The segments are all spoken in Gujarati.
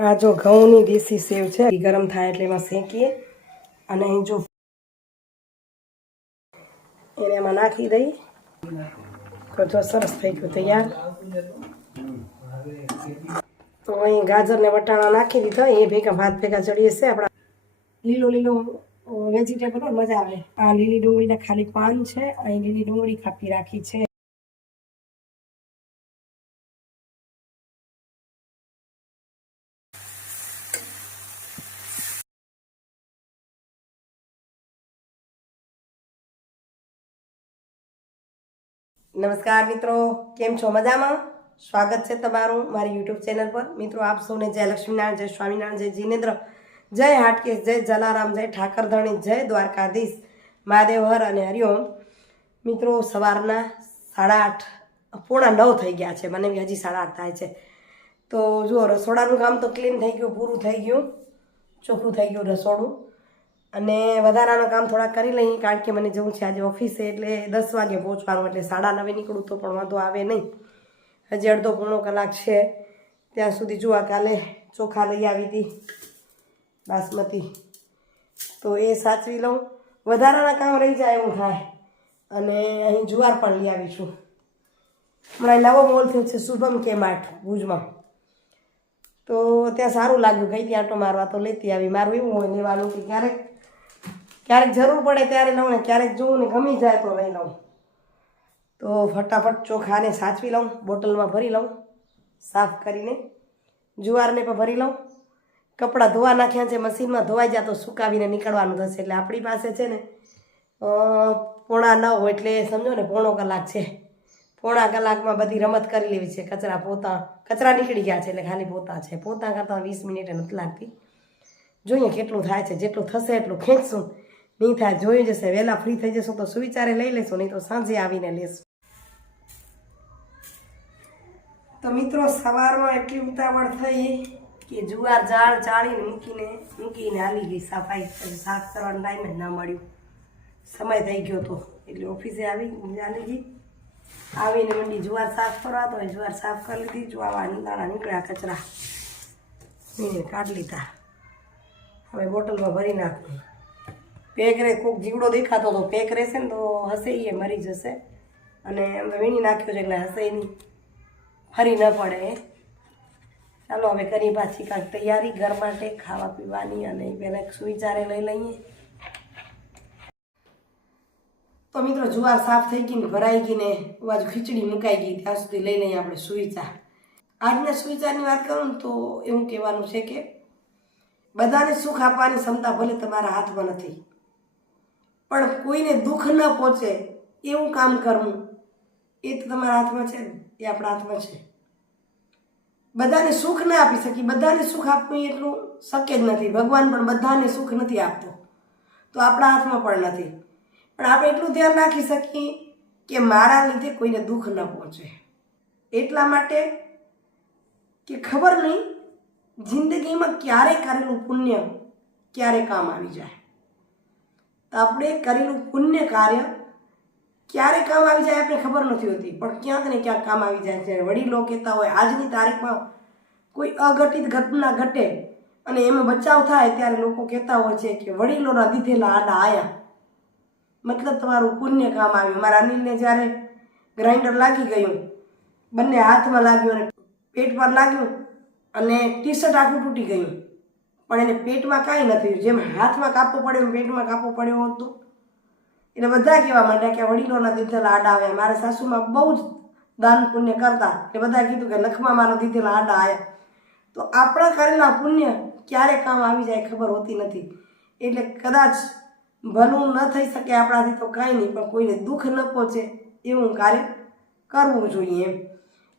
આ જો ઘઉંની દેશી સેવ છે, ગરમ થાય એટલે એમાં શેકીએ અને અહીં જો એને એમાં નાખી દઈ તો જો સરસ થઈ ગયું તૈયાર. તો અહીં ગાજર ને વટાણા નાખી દીધા, એ ભેગા ભાત ભેગા ચડીએ છે આપણા લીલો લીલો વેજીટેબલ મજા આવે. આ લીલી ડુંગળીના ખાલી પાન છે, અહીં લીલી ડુંગળી કાપી રાખી છે. નમસ્કાર મિત્રો, કેમ છો? મજામાં? સ્વાગત છે તમારું મારી યુટ્યુબ ચેનલ પર. મિત્રો આપ સૌને જય લક્ષ્મીનારાયણ, જય સ્વામિનારાયણ, જય જીનેન્દ્ર, જય હાટકેશ, જય જલારામ, જય ઠાકરધણી, જય દ્વારકાધીશ, મહાદેવ હર અને હરિઓમ. મિત્રો સવારના 8:30 પોણા 9 થઈ ગયા છે, મને બી હજી 8:30 થાય છે. તો જુઓ, રસોડાનું કામ તો ક્લીન થઈ ગયું, પૂરું થઈ ગયું, ચોખ્ખું થઈ ગયું રસોડું. અને વધારાનું કામ થોડા કરી લઈએ, કારણ કે મને જવું છે આજે ઓફિસે, એટલે 10 વાગે પહોંચવાનું, એટલે 9:30 નીકળું તો પણ વાંધો આવે નહીં. હજી અડધો પોણો કલાક છે ત્યાં સુધી. જોવા કાલે ચોખા લઈ આવી હતી બાસમતી, તો એ સાચવી લઉં. વધારાના કામ રહી જાય એવું થાય. અને અહીં જુવાર પણ લઈ આવીશું. હમણાં નવો મોલ થયો છે શુભમ કે માર્ટ ભુજમાં, તો ત્યાં સારું લાગ્યું, ગઈ ત્યાં આટો મારવા તો લેતી આવી. મારું એવું હોય લેવાનું કે ક્યારેક જરૂર પડે ત્યારે લઉં ને ક્યારેક જોઉં ને ગમી જાય તો લઈ લઉં. તો ફટાફટ ચોખાને સાચવી લઉં, બોટલમાં ભરી લઉં, સાફ કરીને જુવારને પણ ભરી લઉં. કપડાં ધોવા નાખ્યા છે, મશીનમાં ધોવાઈ જાય તો સુકાવીને નીકળવાનું થશે. એટલે આપણી પાસે છે ને 8:45 એટલે સમજો ને પોણો કલાક છે. પોણા કલાકમાં બધી રમત કરી લેવી છે. કચરા નીકળી ગયા છે, એટલે ખાલી પોતા છે. પોતા કરતાં 20 મિનિટે નથી લાગતી. જોઈએ કેટલું થાય છે, જેટલું થશે એટલું ખેંચશું. નહીં થાય જોઈ જશે. વહેલા ફ્રી થઈ જશું તો સુવિચારે લઈ લેશું, નહીં તો સાંજે આવીને લેશું. તો મિત્રો સવારમાં એટલી ઉતાવળ થઈ કે જુવાર ચાળીને મૂકીને હાલી ગઈ સફાઈ. સાફ કરવાનો ટાઈમ જ ના મળ્યું, સમય થઈ ગયો હતો. એટલે ઓફિસે હાલી ગઈ. આવીને મંડી જુવાર સાફ કરવા, તો જુવાર સાફ કરી લીધી. જો આવા નીંદાણા નીકળ્યા, કચરા એને કાઢી લીધા. હવે બોટલમાં ભરી નાખું. પેક કોઈક જીવડો દેખાતો તો પેક રહેશે ને તો હશે, એ મરી જશે. અને અમે વીણી નાખ્યો છે એટલે હશે નહીં, ફરી ન પડે. ચાલો હવે કરી પાછી કાંઈક તૈયારી ઘર માટે ખાવા પીવાની, અને પહેલાં સુવિચારે લઈ લઈએ. તો મિત્રો જુવાર સાફ થઈ ગઈ ને ભરાઈ ગઈ ને બાજુ ખીચડી મુકાઈ ગઈ, ત્યાં સુધી લઈ લઈએ આપણે સુવિચાર. આજના સુવિચારની વાત કરું ને તો એવું કહેવાનું છે કે બધાને સુખ આપવાની ક્ષમતા ભલે તમારા હાથમાં નથી, પણ કોઈને દુઃખ ન પહોંચે એવું કામ કરવું એ તો તમારા હાથમાં છે ને, એ આપણા હાથમાં છે. બધાને સુખ ના આપી શકી, બધાને સુખ આપવું એટલું શક્ય જ નથી. ભગવાન પણ બધાને સુખ નથી આપતો, તો આપણા હાથમાં પણ નથી. પણ આપણે એટલું ધ્યાન રાખી શકીએ કે મારા લીધે કોઈને દુઃખ ન પહોંચે. એટલા માટે કે ખબર નહીં જિંદગીમાં ક્યારે કરેલું પુણ્ય ક્યારે કામ આવી જાય. તો આપણે કરેલું પુણ્ય કાર્ય ક્યારે કામ આવી જાય આપણે ખબર નથી હોતી, પણ ક્યાંક ને ક્યાંક કામ આવી જાય છે. વડીલો કહેતા હોય આજની તારીખમાં કોઈ અઘટિત ઘટના ઘટે અને એમાં બચાવ થાય ત્યારે લોકો કહેતા હોય છે કે વડીલોના દીધેલા આડા આયા, મતલબ તમારું પુણ્ય કામ આવ્યું. મારા અનિલને જ્યારે ગ્રાઇન્ડર લાગી ગયું, બંને હાથમાં લાગ્યું અને પેટ પર લાગ્યું, અને ટી-શર્ટ આખું તૂટી ગયું, પણ એને પેટમાં કાંઈ નથી. જેમ હાથમાં કાપવો પડ્યો એમ પેટમાં કાપવો પડ્યો હતો. એટલે બધા કહેવા માંડ્યા કે વડીલોના દીધેલા આડા આવ્યા. મારા સાસુમાં બહુ જ દાન પુણ્ય કરતા, એટલે બધા કીધું કે લખમાં મારા દીધેલા આડા આવ્યા. તો આપણા કરેલા પુણ્ય ક્યારે કામ આવી જાય ખબર હોતી નથી. એટલે કદાચ ભલું ન થઈ શકે આપણાથી તો કાંઈ નહીં, પણ કોઈને દુઃખ ન પહોંચે એવું કાર્ય કરવું જોઈએ એમ.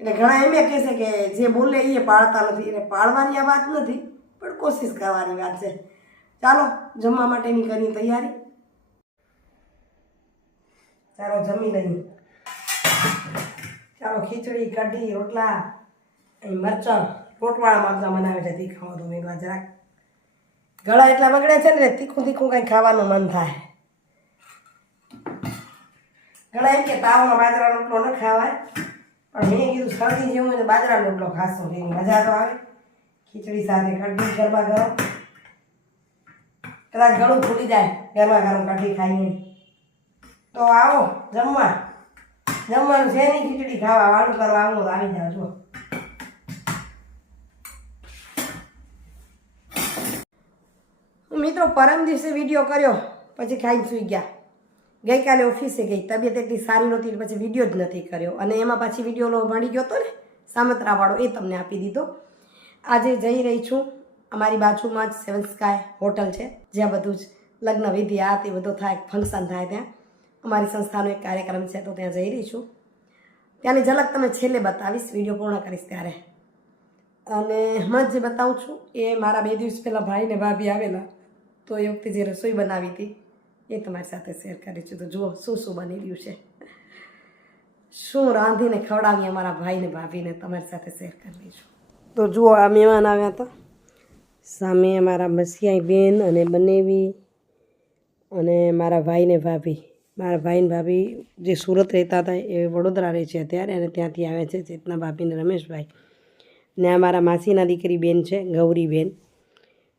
એટલે ઘણા એમ કહેશે કે જે બોલે એ પાળતા નથી. એટલે પાળવાની આ વાત નથી, પણ કોશિશ કરવાની વાત છે. ચાલો જમવા માટેની કરીએ તૈયારી. ચાલો જમી લઈએ. ચાલો ખીચડી, કઢી, રોટલા, અહીં મરચાં, લોટવાળા મરચાં બનાવે છે તીખા. તો મેં જરાક ગળા એટલા બગડે છે ને, તીખું કંઈ ખાવાનું મન થાય. ઘણા એમ કે તાવમાં બાજરાનો રોટલો ન ખાવાય, પણ મેં કીધું શરદી જેવું હોય તો બાજરાનો રોટલો ખાશો, એની મજા તો આવે. ખીચડી સાથે કઢી ગરમા ગરમ. કદાચ ગળું ફૂટી જાય ગરમા ગરમ કઢી ખાઈને. તો આવો જમવા. જમવાનું છે નહીં, ખીચડી ખાવા વાળું કરવા આવું તો આવી જાવ. જો મિત્રો પરમ દિવસે વિડીયો કર્યો પછી ખાઈને સૂઈ ગયા. ગઈકાલે ઓફિસે ગઈ, તબિયત એટલી સારી નહોતી પછી વિડીયો જ નથી કર્યો. અને એમાં પાછી વિડીયો મળી ગયો હતો ને સામત્રાવાળો, એ તમને આપી દીધો. આજે જઈ રહી છું, અમારી બાજુમાં જ સેવન સ્કાય હોટલ છે, જ્યાં બધું જ લગ્ન વિધિ આ તે બધું થાય, ફંક્શન થાય. ત્યાં અમારી સંસ્થાનો એક કાર્યક્રમ છે તો ત્યાં જઈ રહી છું. ત્યાંની ઝલક તમે છેલ્લે બતાવીશ, વિડીયો પૂર્ણ કરીશ ત્યારે. અને હમણાં જે બતાવું છું એ મારા 2 દિવસ પહેલાં ભાઈને ભાભી આવેલા, તો એ વખતે જે રસોઈ બનાવી હતી એ તમારી સાથે શેર કરી છું. તો જુઓ શું શું બની રહ્યું છે, શું રાંધીને ખવડાવી અમારા ભાઈને ભાભીને તમારી સાથે શેર કરી લઈશું. તો જુઓ આ મહેમાન આવ્યા હતા, સામે અમારા મસિયાઈ બેન અને બનેવી અને મારા ભાઈને ભાભી. મારા ભાઈને ભાભી જે સુરત રહેતા હતા એ વડોદરા રહે છે અત્યારે, અને ત્યાંથી આવે છે ચેતના ભાભીને રમેશભાઈ. ને આ મારા માસીના દીકરી બેન છે ગૌરીબેન,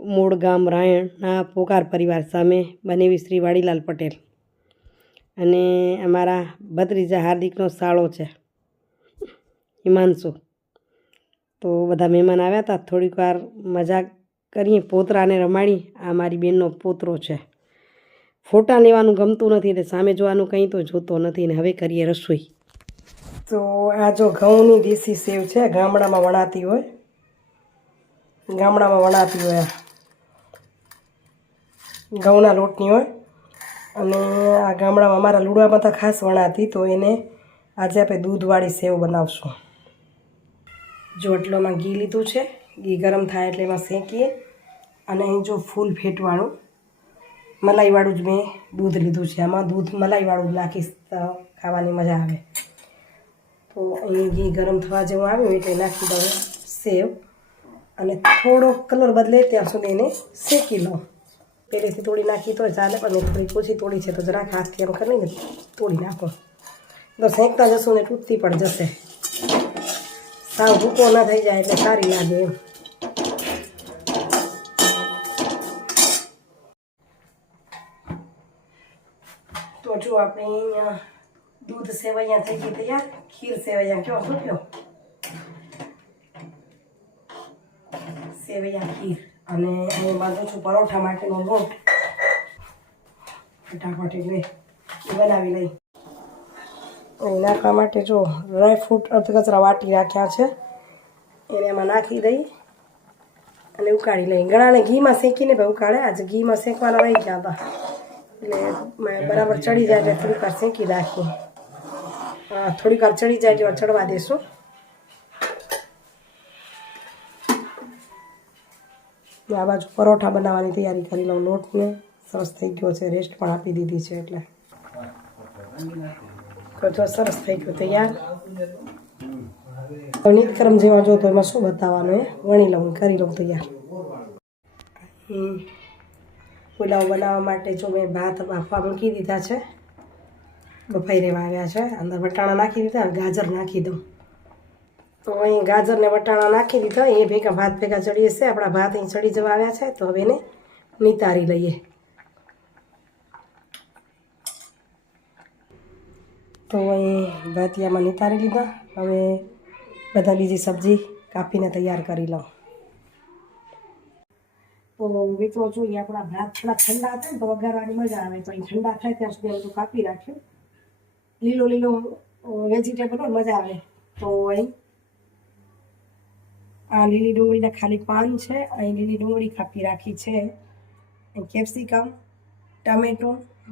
મૂળ ગામ રાયણના પોકાર પરિવાર, સામે બનેવી શ્રી વાડીલાલ પટેલ. અને અમારા ભત્રીજા હાર્દિકનો સાળો છે હિમાંશુ. તો બધા મહેમાન આવ્યા હતા, થોડીક વાર મજાક કરીએ, પોતરાને રમાડી. આ મારી બેનનો પોતરો છે. ફોટા લેવાનું ગમતું નથી એટલે સામે જોવાનું કંઈ તો જોતો નથી. ને હવે કરીએ રસોઈ. તો આ જો ઘઉંની દેશી સેવ છે, ગામડામાં વણાતી હોય, ઘઉંના લોટની હોય. અને આ ગામડામાં અમારા લુડામાં તો ખાસ વણાતી, તો એને આજે આપણે દૂધવાળી સેવ બનાવશું. જો એટલોમાં ઘી લીધું છે, ઘી ગરમ થાય એટલે એમાં શેકીએ. અને અહીં જો ફૂલ ફેટવાળું મલાઈવાળું જ મેં દૂધ લીધું છે. આમાં દૂધ મલાઈવાળું જ નાખીશ તો ખાવાની મજા આવે. તો અહીં ઘી ગરમ થવા જેવું આવ્યું એટલે નાખી દઉં સેવ, અને થોડો કલર બદલે ત્યાં સુધી એને શેકી લઉં. પહેલેથી તોડી નાખી તો ચાલે, પણ થોડી ઓછી તોડી છે તો જરાક હાથથી એમ કરીને તોડી નાખો. તો શેકતા જશું ને તૂટતી પણ જશે, સાવ ભૂકો ના થઈ જાય એટલે સારી લાગે એમ. તો જો આપણે અહીંયા દૂધ સેવૈયા થઈ ગઈ તૈયાર. ખીર સેવૈયા કયો શું કયો, સેવૈયા ખીર. અને અહીં બાંધું છું પરોઠા માટેનો લોટ, ફટાફટ એટલે એ બનાવી લઈ. અહીં નાખવા માટે જો ડ્રાયફ્રૂટ અર્ધકચરા વાટી રાખ્યા છે, એને એમાં નાખી દઈ અને ઉકાળી લઈ. ઘણાને ઘીમાં શેકીને ભાઈ ઉકાળે, આજે ઘીમાં શેકવાના રહી ગયા હતા એટલે બરાબર ચડી જાય એટલે થોડીક વાર શેકી રાખીએ. થોડીક વાર ચડી જાય એટલે ચડવા દેશું. આ બાજુ પરોઠા બનાવવાની તૈયારી કરી લઉં. લોટને સરસ થઈ ગયો છે, રેસ્ટ પણ આપી દીધી છે એટલે તો જો સરસ થઈ ગયું તૈયાર. નિત્યક્રમ જેવા જો તો એમાં શું બતાવવાનું એ વણી લઉં, કરી લઉં તૈયાર. પુલાવ બનાવવા માટે જો મેં ભાત બાફવા મૂકી દીધા છે, બફાઈ રહેવા આવ્યા છે. અંદર વટાણા નાખી દીધા, ગાજર નાખી દઉં. તો અહીં ગાજર ને વટાણા નાખી દીધા, એ ભેગા ભાત ભેગા ચડી જશે. આપણા ભાત અહીં ચડી જવા આવ્યા છે, તો હવે એને નિતારી લઈએ. તો અહીં ભાતિયામાં નિતારી લીધા. હવે બધા બીજી સબ્જી કાપીને તૈયાર કરી લઉં. તો મિત્રો જોઈએ આપણા ભાત થોડા ઠંડા થાય ને તો વઘારવાની મજા આવે. તો અહીં ઠંડા થાય ત્યાં સુધી બધું કાપી રાખ્યું. લીલો વેજીટેબલ હોય મજા આવે. તો અહીં આ લીલી ડુંગળીના ખાલી પાન છે, અહીં લીલી ડુંગળી કાપી રાખી છે, અહીં કેપ્સિકમ, ટામેટો,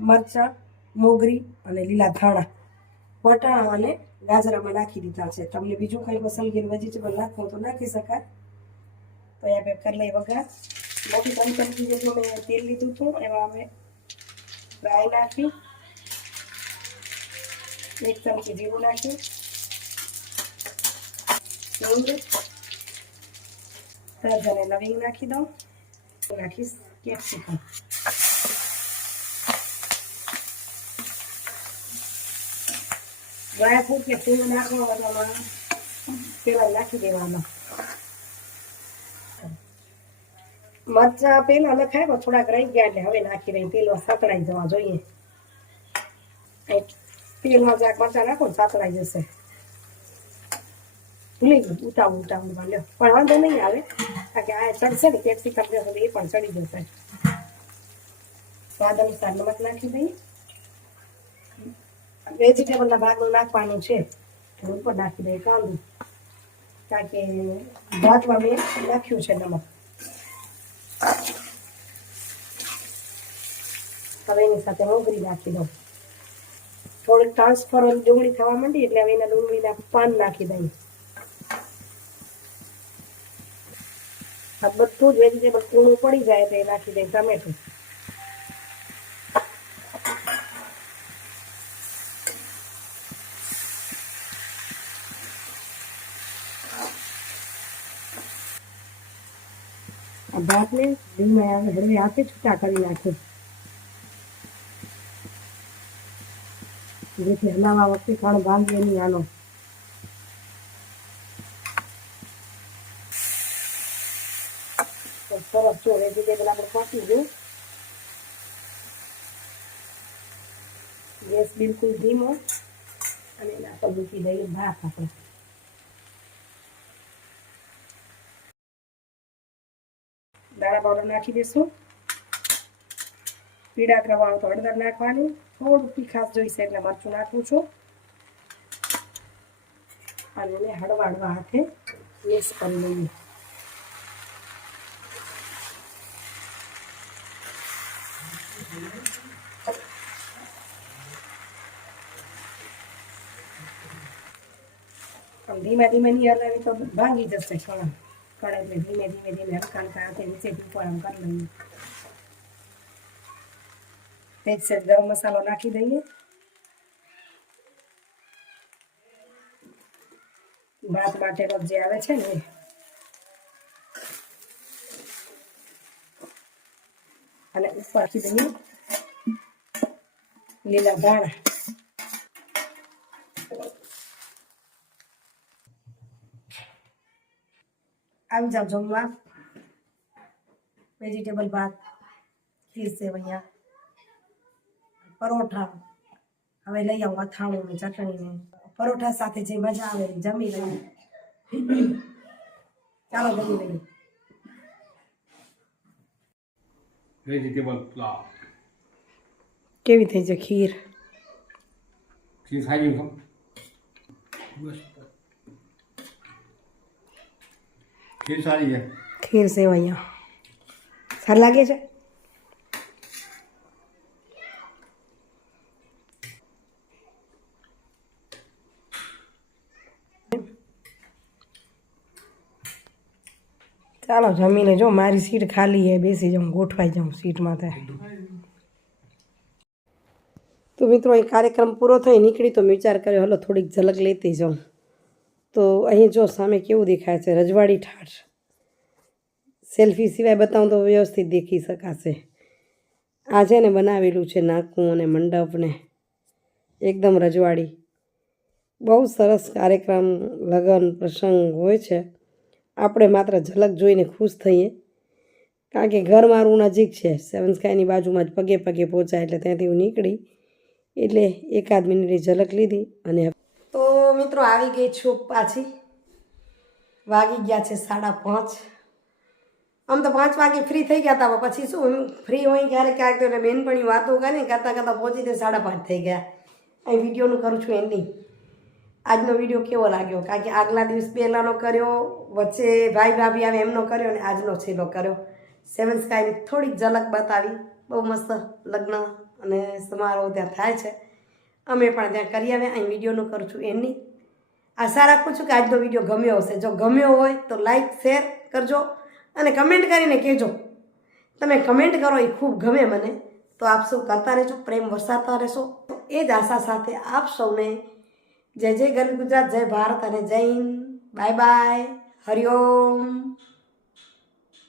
મરચાં, મોગરી અને લીલા ધાણા, વટાણા અને ગાજરામાં નાખી દીધા છે. તમને બીજું કંઈ પસંદગી વેજીટેબલ નાખવું તો નાખી શકાય. તો અહીંયા આપણે કરી લઈએ વઘાર. મોટી ચમચી જેટલું મેં તેલ લીધું હતું, એમાં અમે રાઈ નાખી, 1 ચમચી જીરું નાખ્યું, તજ અને લવિંગ નાખી દઉં. નાખીશ કેપ્સિકમ. ડ્રાયફ્રૂટ કે ફૂલ નાખવા બધામાં પેલા નાખી દેવાના. મરચાં પહેલા નખાય પણ થોડાક રહી ગયા એટલે હવે નાખી દઈએ. તેલમાં સાતળાઈ જવા જોઈએ. તેલમાં જરાક મરચાં નાખો ને સાતળાઈ જશે. ભૂલી ગયું ઉતાવળું લ્યો, પણ વાંધો નહીં આવે કારણ કે આ ચડશે ને કેપ્સિકમ જશે એ પણ ચડી જશે. સ્વાદ અનુસાર નમક નાખી દઈએ. વેજીટેબલના ભાગનું નાખવાનું છે ઉપર નાખી દઈએ કાંદું, કારણ કે ભાતમાં મેં નાખ્યું છે નમક. હવે એની સાથે મોગરી નાખી દઉં. થોડીક ટ્રાન્સફર ડુંગળી થવા માંડી એટલે હવે એના ડુંગળીના પાન નાખી દઈએ. આ બધું જ વેજીટેબલ કૂણું પડી જાય તો એ નાખી દઈએ ટમેટું. આ ભાતને હળવે હાથે છૂટા કરી નાખે, જેથી હલાવવા વખતે કણ ભાંગે નહીં આનો. સરસ જો વેજીટેબલ આપણે પાકી ગયું. ગેસ બિલકુલ ધીમો અને એના પર મૂકી દઈએ ભાત. આપણે દાણા પાવડર નાખી દઈશું. પીળા કરવા તો હળદર નાખવાની. થોડું તીખાશ જોઈશે એટલે મરચું નાખું છું અને એને હળવા હાથે મિક્સ કરી લઈએ. ધીમે ધીમે નહીં હલાવી તો ભાંગી જશે કણ. એટલે ધીમે ધીમે હલકા હાથે નીચેથી ઉપર આમ કરી લઈએ. તેજ સેજ ગરમ મસાલો નાખી દઈએ. ભાત માટેનો જે આવે છે ને અને ઉપર નાખી દઈએ લીલા ધાણા. આવી જાવ જમવા. વેજીટેબલ ભાત, ખીર સેવૈયા, પરોઠા. હવે લઈ આવું અથાણું ને ચટણી ને. પરોઠા સાથે જે મજા આવે જમી લઈએ. ચાલો જમી લઈએ. વેજીટેબલ પુલાવ કેવી થઈ છે ખીર? ખીર ખાઈ ગયું ખીર સારી છે. ખીર સેવૈયા સારું લાગે છે. ચાલો જમીને જો મારી સીટ ખાલી છે, બેસી જાઉં, ગોઠવાઈ જાઉં સીટમાં. તો મિત્રો એ કાર્યક્રમ પૂરો થઈ નીકળી તો મેં વિચાર કર્યો હલો થોડીક ઝલક લેતી જાઉં. તો અહીં જો સામે કેવું દેખાય છે રજવાડી ઠાઠ. સેલ્ફી સિવાય બતાવું તો વ્યવસ્થિત દેખી શકાશે. આ છે ને બનાવેલું છે નાકું અને મંડપને એકદમ રજવાડી. બહુ સરસ કાર્યક્રમ લગ્ન પ્રસંગ હોય છે. આપણે માત્ર ઝલક જોઈને ખુશ થઈએ કારણ કે ઘર મારું નજીક છે. સેવન સ્કાયની બાજુમાં જ પગે પગે પહોંચાય એટલે ત્યાંથી હું નીકળી એટલે એકાદ મિનિટની ઝલક લીધી. અને તો મિત્રો આવી ગઈ છું પાછી. વાગી ગયા છે 5:30. આમ તો 5 વાગે ફ્રી થઈ ગયા હતા. પછી શું ફ્રી હોય ક્યારેક ક્યારેક તો એટલે બેનપણી વાતો કરીને કરતાં પહોંચી તે 5:30 થઈ ગયા. અહીં વિડીયોનું કરું છું એન્ડિંગ. આજનો વિડીયો કેવો લાગ્યો? કારણ કે આગલા દિવસ પહેલાંનો કર્યો, વચ્ચે ભાઈ ભાભી આવે એમનો કર્યો અને આજનો છેલ્લો કર્યો. સેવન સ્કાયની થોડીક ઝલક બતાવી. બહુ મસ્ત લગ્ન અને સમારોહ ત્યાં થાય છે. અમે પણ ત્યાં કરી આવ્યા. અહીં વિડીયોનું કરું છું એન્ડિંગ. આશા રાખું છું કે આજનો વિડીયો ગમ્યો હશે. જો ગમ્યો હોય તો લાઈક શેર કરજો અને કમેન્ટ કરીને કહેજો. તમે કમેન્ટ કરો એ ખૂબ ગમે મને. તો આપ સૌ કરતા રહેજો, પ્રેમ વરસાવતા રહેશો. તો એ જ આશા સાથે આપ સૌને જય જય ગરવી ગુજરાત, જય ભારત અને જય હિન્દ. Bye bye. હરિઓમ.